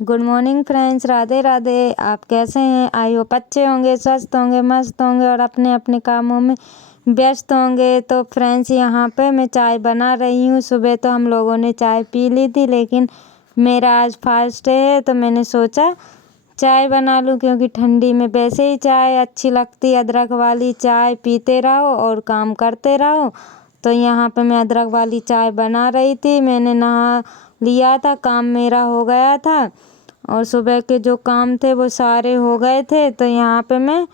Good morning friends, Radhe Radhe. आप कैसे हैं? आई होप अच्छे होंगे, स्वस्थ होंगे, मस्त होंगे और अपने अपने कामों में व्यस्त होंगे। तो फ्रेंड्स, यहाँ पे मैं चाय बना रही हूँ। सुबह तो हम लोगों ने चाय पी ली थी, लेकिन मेरा आज फास्ट डे है तो मैंने सोचा चाय बना लूँ, क्योंकि ठंडी में वैसे ही चाय अच्छी लगती है। अदरक वाली चाय पीते रहो और काम करते रहो। तो यहाँ पे मैं अदरक वाली चाय बना रही थी। मैंने नहा लिया था, काम मेरा हो गया था और सुबह के जो काम थे वो सारे हो गए थे। तो यहाँ पे मैं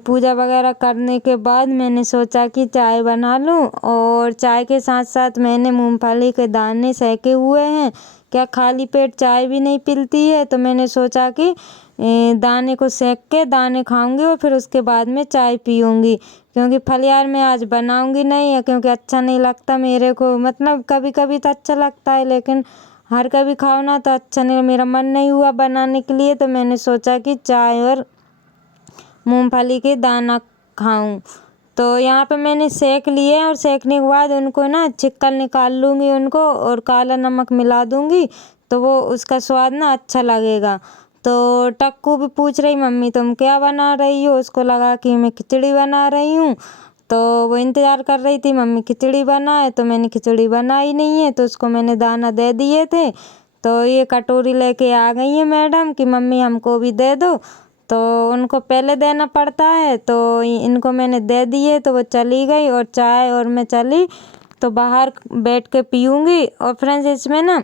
पूजा वगैरह करने के बाद मैंने सोचा कि चाय बना लूँ। और चाय के साथ साथ मैंने मूंगफली के दाने सेके हुए हैं। क्या खाली पेट चाय भी नहीं पिलती है? तो मैंने सोचा कि दाने को सेक के दाने खाऊंगी और फिर उसके बाद में चाय पीऊँगी, क्योंकि फलियार मैं आज बनाऊंगी नहीं है, क्योंकि अच्छा नहीं लगता मेरे को। मतलब कभी कभी तो अच्छा लगता है, लेकिन हर कभी खाओ ना तो अच्छा नहीं। मेरा मन नहीं हुआ बनाने के लिए, तो मैंने सोचा कि चाय और मूंगफली के दाना खाऊं। तो यहाँ पे मैंने सेक लिए और सेकने के बाद उनको ना छिक्कल निकाल लूँगी उनको, और काला नमक मिला दूँगी तो वो उसका स्वाद ना अच्छा लगेगा। तो टक्कू भी पूछ रही, मम्मी तुम क्या बना रही हो? उसको लगा कि मैं खिचड़ी बना रही हूँ, तो वो इंतज़ार कर रही थी मम्मी खिचड़ी बनाए। तो मैंने खिचड़ी बनाई नहीं है, तो उसको मैंने दाना दे दिए थे। तो ये कटोरी लेके आ गई है मैडम कि मम्मी हमको भी दे दो। तो उनको पहले देना पड़ता है, तो इनको मैंने दे दिए तो वो चली गई और चाय और मैं चली तो बाहर बैठ के पीऊँगी। और फ्रेंड्स, इसमें ना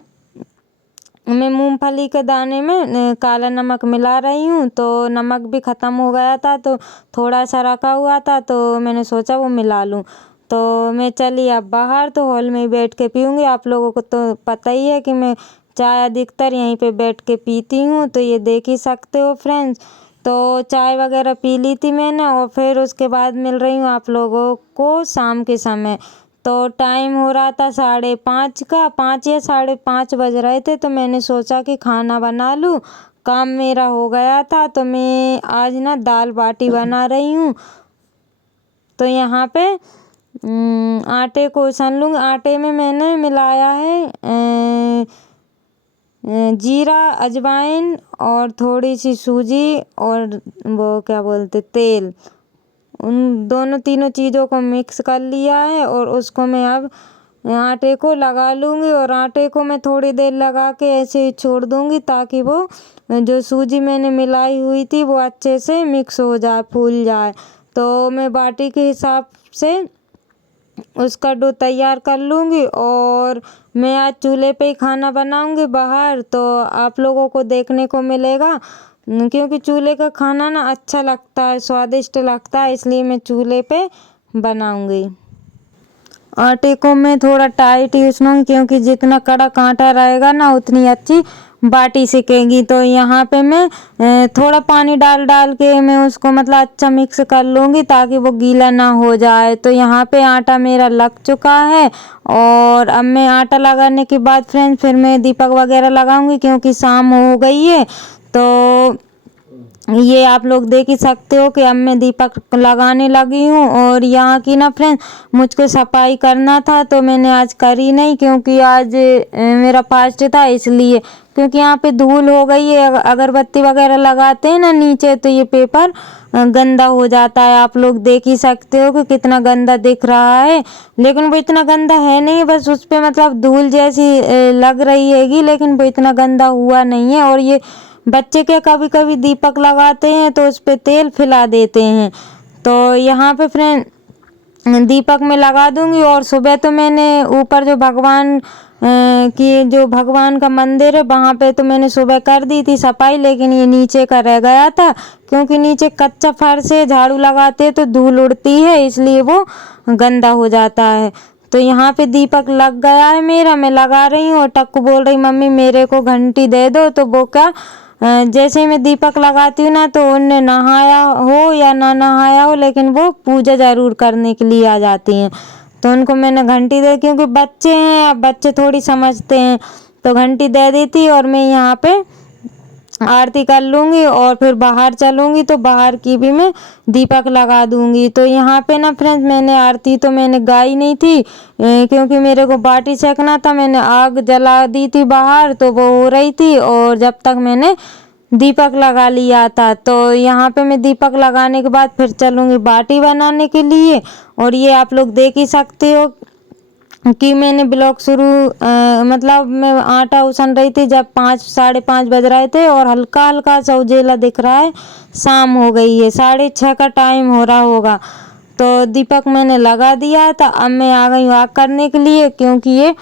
मैं मूंगफली के दाने में काला नमक मिला रही हूँ। तो नमक भी ख़त्म हो गया था, तो थोड़ा सा रखा हुआ था, तो मैंने सोचा वो मिला लूँ। तो मैं चली अब बाहर, तो हॉल में ही बैठ के पीऊँगी। आप लोगों को तो पता ही है कि मैं चाय अधिकतर यहीं पे बैठ के पीती हूँ, तो ये देख ही सकते हो फ्रेंड्स। तो चाय वगैरह पी ली थी मैंने और फिर उसके बाद मिल रही हूँ आप लोगों को शाम के समय। तो टाइम हो रहा था 5:30 का, 5 या 5:30 बज रहे थे। तो मैंने सोचा कि खाना बना लूँ, काम मेरा हो गया था। तो मैं आज ना दाल बाटी बना रही हूँ। तो यहाँ पे आटे को सान लूँगी। आटे में मैंने मिलाया है जीरा, अजवाइन और थोड़ी सी सूजी और वो क्या बोलते तेल। उन दोनों तीनों चीज़ों को मिक्स कर लिया है और उसको मैं अब आटे को लगा लूँगी। और आटे को मैं थोड़ी देर लगा के ऐसे ही छोड़ दूँगी, ताकि वो जो सूजी मैंने मिलाई हुई थी वो अच्छे से मिक्स हो जाए, फूल जाए। तो मैं बाटी के हिसाब से उसका डो तैयार कर लूँगी। और मैं आज चूल्हे पे ही खाना बनाऊँगी बाहर, तो आप लोगों को देखने को मिलेगा, क्योंकि चूल्हे का खाना ना अच्छा लगता है, स्वादिष्ट लगता है, इसलिए मैं चूल्हे पे बनाऊँगी। आटे को मैं थोड़ा टाइट ही उसनूँगी, क्योंकि जितना कड़क आटा रहेगा ना उतनी अच्छी बाटी सिकेगी। तो यहाँ पे मैं थोड़ा पानी डाल डाल के मैं उसको मतलब अच्छा मिक्स कर लूँगी, ताकि वो गीला ना हो जाए। तो यहाँ पे आटा मेरा लग चुका है। और अब मैं आटा लगाने के बाद फ्रेंड्स फिर मैं दीपक वगैरह लगाऊंगी, क्योंकि शाम हो गई है। तो ये आप लोग देख ही सकते हो कि अब मैं दीपक लगाने लगी हूँ। और यहाँ की ना फ्रेंड मुझको सफाई करना था, तो मैंने आज करी नहीं, क्योंकि आज मेरा फास्ट था इसलिए। क्योंकि यहाँ पे धूल हो गई है, अगरबत्ती वगैरह लगाते हैं ना नीचे, तो ये पेपर गंदा हो जाता है। आप लोग देख ही सकते हो कि कितना गंदा दिख रहा है, लेकिन वो इतना गंदा है नहीं, बस उस पर मतलब धूल जैसी लग रही हैगी, लेकिन वो इतना गंदा हुआ नहीं है। और ये बच्चे के कभी कभी दीपक लगाते हैं तो उस पे तेल फैला देते हैं। तो यहाँ पे फ्रेंड दीपक में लगा दूंगी। और सुबह तो मैंने ऊपर जो भगवान की जो भगवान का मंदिर है वहाँ पे तो मैंने सुबह कर दी थी सफाई, लेकिन ये नीचे का रह गया था, क्योंकि नीचे कच्चा फर्श है, झाड़ू लगाते तो धूल उड़ती है, इसलिए वो गंदा हो जाता है। तो यहाँ पे दीपक लग गया है मेरा, मैं लगा रही हूँ। और टक्कू बोल रही मम्मी मेरे को घंटी दे दो। तो वो क्या जैसे ही मैं दीपक लगाती हूँ ना, तो उनने नहाया हो या ना नहाया हो, लेकिन वो पूजा ज़रूर करने के लिए आ जाती हैं। तो उनको मैंने घंटी दे, क्योंकि बच्चे हैं, अब बच्चे थोड़ी समझते हैं, तो घंटी दे दी थी। और मैं यहाँ पे आरती कर लूँगी और फिर बाहर चलूँगी तो बाहर की भी मैं दीपक लगा दूँगी। तो यहाँ पे ना फ्रेंड्स मैंने आरती तो मैंने गाई नहीं थी क्योंकि मेरे को बाटी सेकना था। मैंने आग जला दी थी बाहर, तो वो हो रही थी और जब तक मैंने दीपक लगा लिया था। तो यहाँ पे मैं दीपक लगाने के बाद फिर चलूँगी बाटी बनाने के लिए। और ये आप लोग देख ही सकते हो कि मैंने ब्लॉग शुरू मतलब मैं आटा उसान रही थी जब 5 साढ़े 5 बज रहे थे और हल्का हल्का सा उजेला दिख रहा है। शाम हो गई है, 6:30 का टाइम हो रहा होगा। तो दीपक मैंने लगा दिया था। अब मैं आ गई हूँ आग करने के लिए, क्योंकि ये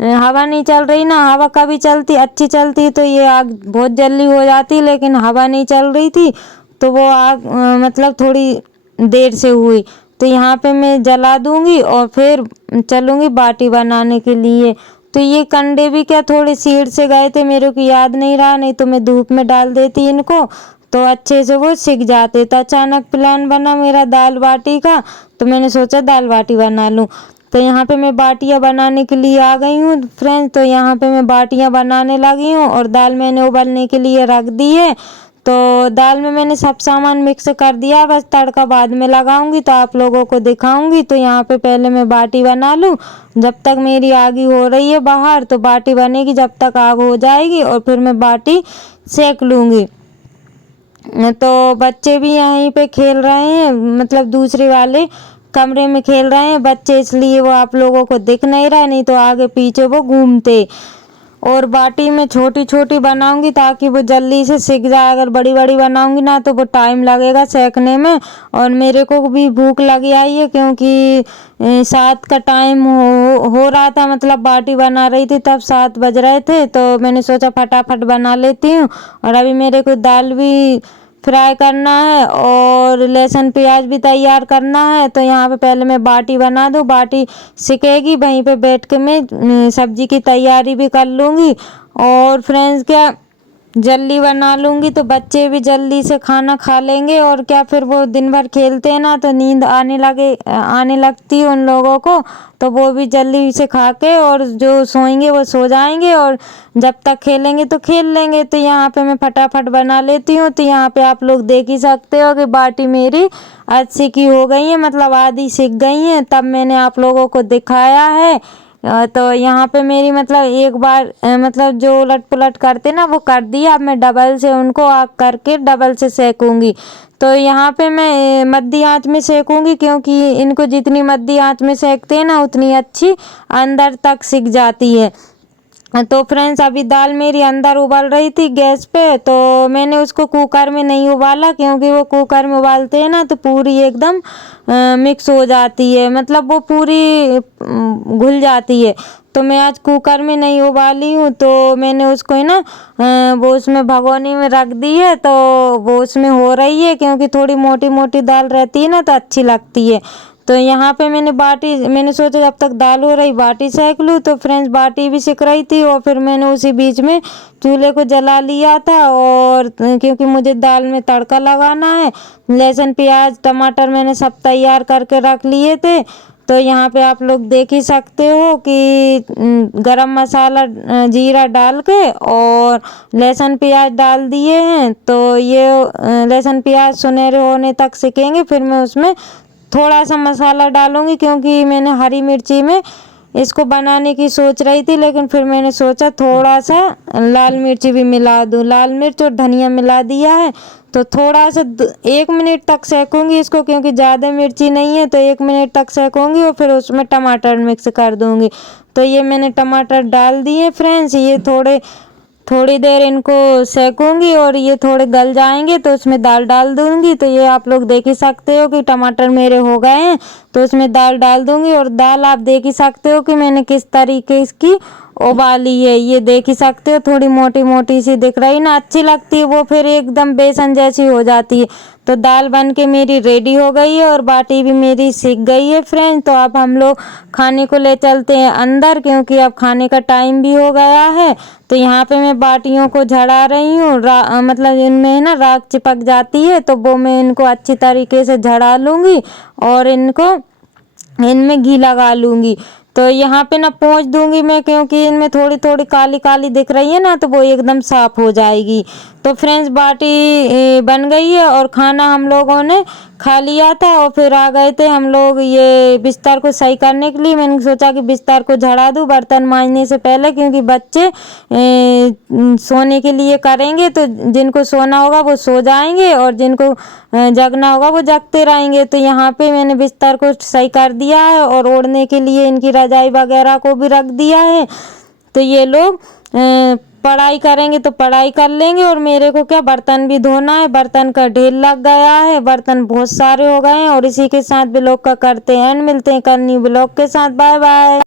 हवा नहीं चल रही ना। हवा कभी चलती अच्छी चलती तो ये आग बहुत जल्दी हो जाती, लेकिन हवा नहीं चल रही थी तो वो आग मतलब थोड़ी देर से हुई। तो यहाँ पे मैं जला दूँगी और फिर चलूँगी बाटी बनाने के लिए। तो ये कंडे भी क्या थोड़े सीड से गए थे, मेरे को याद नहीं रहा, नहीं तो मैं धूप में डाल देती इनको तो अच्छे से वो सिक जाते। तो अचानक प्लान बना मेरा दाल बाटी का, तो मैंने सोचा दाल बाटी बना लूँ। तो यहाँ पे मैं बाटियाँ बनाने के लिए आ गई हूँ फ्रेंड्स। तो यहाँ पे मैं बाटियाँ बनाने लगी हूँ और दाल मैंने उबलने के लिए रख दी है। तो दाल में मैंने सब सामान मिक्स कर दिया, बस तड़का बाद में लगाऊंगी तो आप लोगों को दिखाऊंगी। तो यहाँ पे पहले मैं बाटी बना लूँ, जब तक मेरी आगी हो रही है बाहर तो बाटी बनेगी, जब तक आग हो जाएगी और फिर मैं बाटी सेक लूँगी। तो बच्चे भी यहीं पे खेल रहे हैं, मतलब दूसरे वाले कमरे में खेल रहे हैं बच्चे, इसलिए वो आप लोगों को दिख नहीं रहा, नहीं तो आगे पीछे वो घूमते। और बाटी में छोटी छोटी बनाऊंगी ताकि वो जल्दी से सिक जाए। अगर बड़ी बड़ी बनाऊंगी ना तो वो टाइम लगेगा सेकने में। और मेरे को भी भूख लगी आई है, क्योंकि 7 का टाइम हो रहा था, मतलब बाटी बना रही थी तब 7 बज रहे थे। तो मैंने सोचा फटाफट बना लेती हूँ। और अभी मेरे को दाल भी फ्राई करना है और लहसुन प्याज भी तैयार करना है। तो यहाँ पे पहले मैं बाटी बना दूँ, बाटी सिकेगी वहीं पे बैठ के मैं सब्जी की तैयारी भी कर लूँगी। और फ्रेंड्स क्या जल्दी बना लूँगी तो बच्चे भी जल्दी से खाना खा लेंगे। और क्या फिर वो दिन भर खेलते हैं ना तो नींद आने लगती है उन लोगों को, तो वो भी जल्दी से खा के और जो सोएंगे वो सो जाएंगे और जब तक खेलेंगे तो खेल लेंगे। तो यहाँ पे मैं फटाफट बना लेती हूँ। तो यहाँ पे आप लोग देख ही सकते हो कि बाटी मेरी आधी की हो गई है, मतलब आधी सिक गई है, तब मैंने आप लोगों को दिखाया है। तो यहाँ पे मेरी मतलब एक बार मतलब जो उलट पुलट करते ना वो कर दिया। अब मैं डबल से उनको आग करके डबल से सेकूंगी। तो यहाँ पे मैं मध्य आंच में सेकूंगी, क्योंकि इनको जितनी मध्य आंच में सेकते हैं ना उतनी अच्छी अंदर तक सिक जाती है। तो फ्रेंड्स अभी दाल मेरी अंदर उबाल रही थी गैस पे, तो मैंने उसको कुकर में नहीं उबाला, क्योंकि वो कुकर में उबालते हैं ना तो पूरी एकदम मिक्स हो जाती है, मतलब वो पूरी घुल जाती है। तो मैं आज कुकर में नहीं उबाली हूँ, तो मैंने उसको है ना वो उसमें भगोनी में रख दी है, तो वो उसमें हो रही है, क्योंकि थोड़ी मोटी मोटी दाल रहती है ना तो अच्छी लगती है। तो यहाँ पे मैंने सोचा जब तक दाल हो रही बाटी सेक लूँ। तो फ्रेंड्स बाटी भी सिक रही थी और फिर मैंने उसी बीच में चूल्हे को जला लिया था। और क्योंकि मुझे दाल में तड़का लगाना है, लहसुन प्याज टमाटर मैंने सब तैयार करके रख लिए थे। तो यहाँ पे आप लोग देख ही सकते हो कि गरम मसाला जीरा डाल के और लहसुन प्याज डाल दिए हैं। तो ये लहसुन प्याज सुनहरे होने तक सिकेंगे, फिर मैं उसमें थोड़ा सा मसाला डालूंगी, क्योंकि मैंने हरी मिर्ची में इसको बनाने की सोच रही थी, लेकिन फिर मैंने सोचा थोड़ा सा लाल मिर्ची भी मिला दूँ, लाल मिर्च और धनिया मिला दिया है। तो थोड़ा सा 1 मिनट तक सेकूंगी इसको, क्योंकि ज़्यादा मिर्ची नहीं है, तो 1 मिनट तक सेकूंगी और फिर उसमें टमाटर मिक्स कर दूंगी। तो ये मैंने टमाटर डाल दिए फ्रेंड्स, ये थोड़ी देर इनको सेकूंगी और ये थोड़े गल जाएंगे तो उसमें दाल डाल दूंगी। तो ये आप लोग देख ही सकते हो कि टमाटर मेरे हो गए हैं, तो उसमें दाल डाल दूंगी। और दाल आप देख ही सकते हो कि मैंने किस तरीके की उबाली है, ये देख ही सकते हो, थोड़ी मोटी मोटी सी दिख रही ना, अच्छी लगती है वो, फिर एकदम बेसन जैसी हो जाती है। तो दाल बन के मेरी रेडी हो गई है और बाटी भी मेरी सिक गई है फ्रेंड्स। तो अब हम लोग खाने को ले चलते हैं अंदर, क्योंकि अब खाने का टाइम भी हो गया है। तो यहाँ पे मैं बाटियों को झड़ा रही हूँ, मतलब इनमें ना राख चिपक जाती है, तो वो मैं इनको अच्छी तरीके से झड़ा लूँगी और इनमें घी लगा लूँगी। तो यहाँ पे ना पोंछ दूंगी मैं, क्योंकि इनमें थोड़ी थोड़ी काली काली दिख रही है ना, तो वो एकदम साफ हो जाएगी। तो फ्रेंड्स बाटी बन गई है और खाना हम लोगों ने खा लिया था और फिर आ गए थे हम लोग ये बिस्तर को सही करने के लिए। मैंने सोचा कि बिस्तर को झाड़ा दूँ बर्तन मांजने से पहले, क्योंकि बच्चे सोने के लिए करेंगे, तो जिनको सोना होगा वो सो जाएंगे और जिनको जगना होगा वो जगते रहेंगे। तो यहाँ पे मैंने बिस्तर को सही कर दिया है और ओढ़ने के लिए इनकी रजाई वगैरह को भी रख दिया है। तो ये लोग पढ़ाई करेंगे तो पढ़ाई कर लेंगे, और मेरे को क्या बर्तन भी धोना है, बर्तन का ढेर लग गया है, बर्तन बहुत सारे हो गए हैं। और इसी के साथ ब्लॉग का करते हैं एंड, मिलते हैं कल न्यू ब्लॉग के साथ। Bye bye.